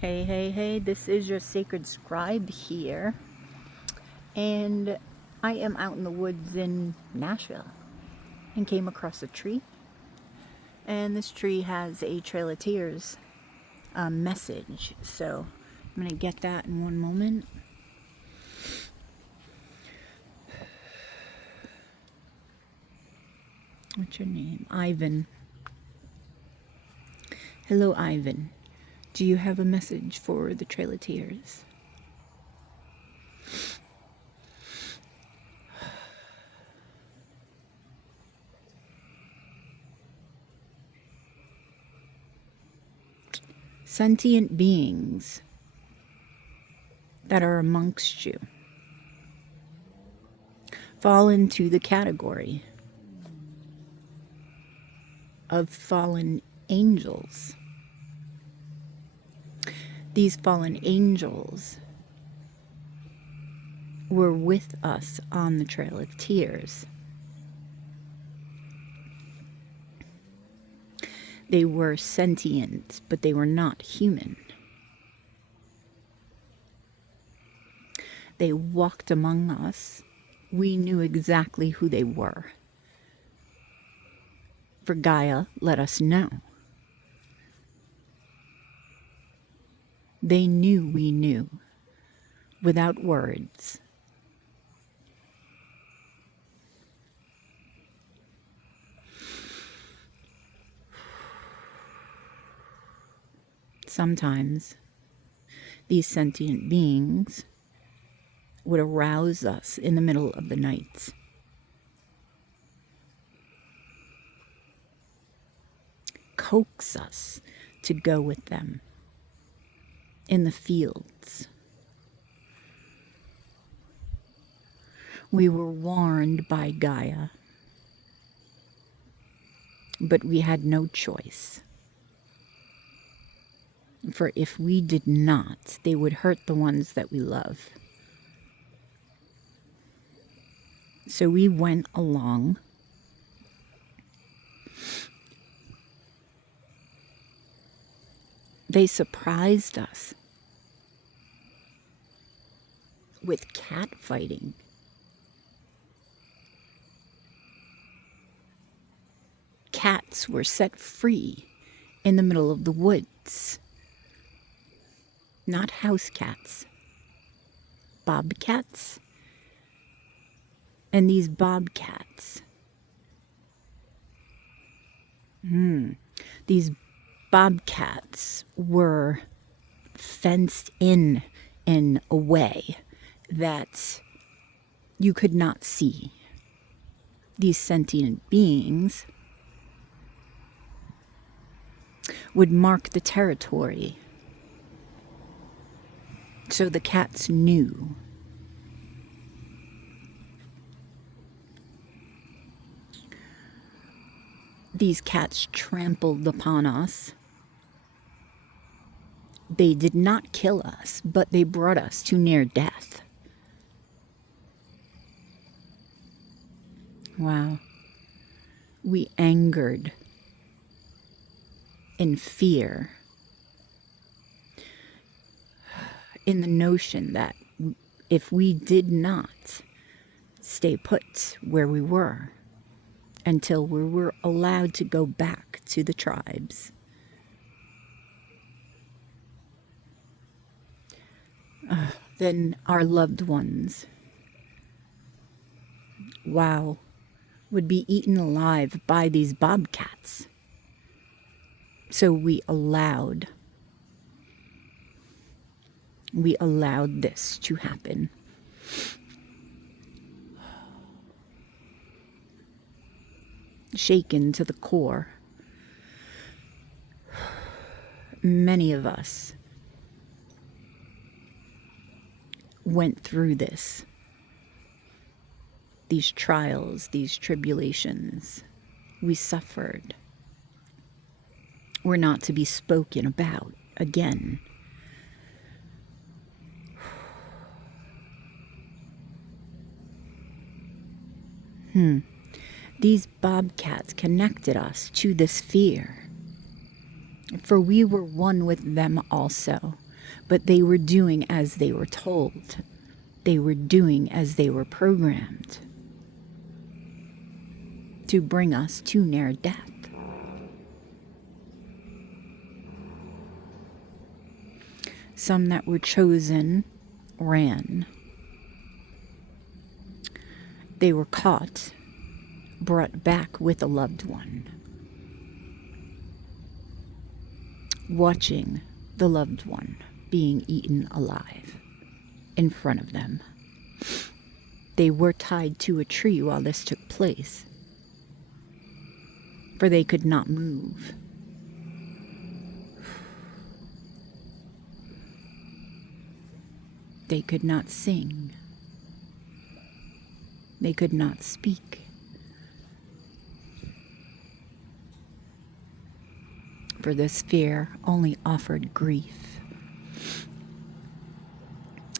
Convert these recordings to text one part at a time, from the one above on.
Hey, this is your sacred scribe here, and I am out in the woods in Nashville and came across a tree, and this tree has a Trail of Tears message, so I'm gonna get that in one moment. What's your name? Ivan. Hello, Ivan. Do you have a message for the Trail of Tears? Sentient beings that are amongst you fall into the category of fallen angels. These fallen angels were with us on the Trail of Tears. They were sentient, but they were not human. They walked among us. We knew exactly who they were. For Gaia let us know. They knew we knew, without words. Sometimes these sentient beings would arouse us in the middle of the night. Coax us to go with them in the fields. We were warned by Gaia, but we had no choice. For if we did not, they would hurt the ones that we love. So we went along. They surprised us with cat fighting. Cats were set free in the middle of the woods. Not house cats. Bobcats. And these bobcats. These bobcats were fenced in a way that you could not see. These sentient beings would mark the territory. So the cats knew. These cats trampled upon us. They did not kill us, but they brought us to near death. Wow. We angered in fear, in the notion that if we did not stay put where we were until we were allowed to go back to the tribes, then our loved ones, would be eaten alive by these bobcats. So we allowed this to happen. Shaken to the core, many of us went through this. These trials, these tribulations, we suffered, were not to be spoken about again. These bobcats connected us to this fear, for we were one with them also. but they were doing as they were told. They were doing as they were programmed to bring us to near death. Some that were chosen ran. They were caught, brought back with a loved one, watching the loved one being eaten alive in front of them. They were tied to a tree while this took place, for they could not move. They could not sing. They could not speak. For this fear only offered grief.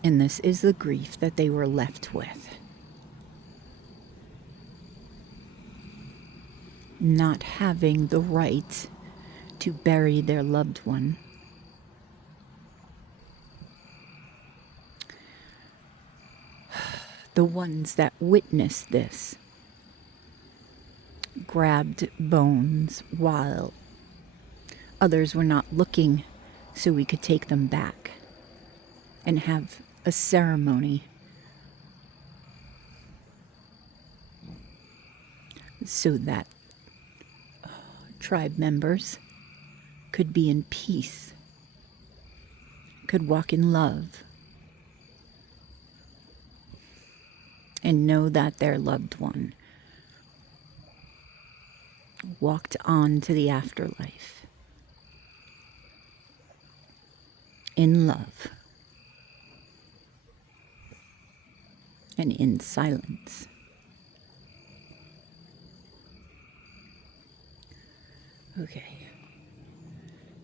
And this is the grief that they were left with. Not having the right to bury their loved one. The ones that witnessed this grabbed bones while others were not looking, so we could take them back and have a ceremony so that tribe members could be in peace, could walk in love, and know that their loved one walked on to the afterlife in love and in silence.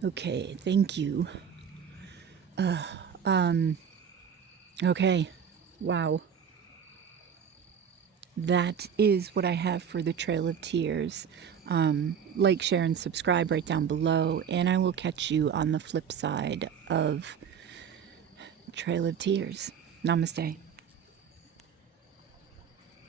Okay, thank you. Okay, wow. That is what I have for the Trail of Tears. Like, share, and subscribe right down below, and I will catch you on the flip side of Trail of Tears. Namaste.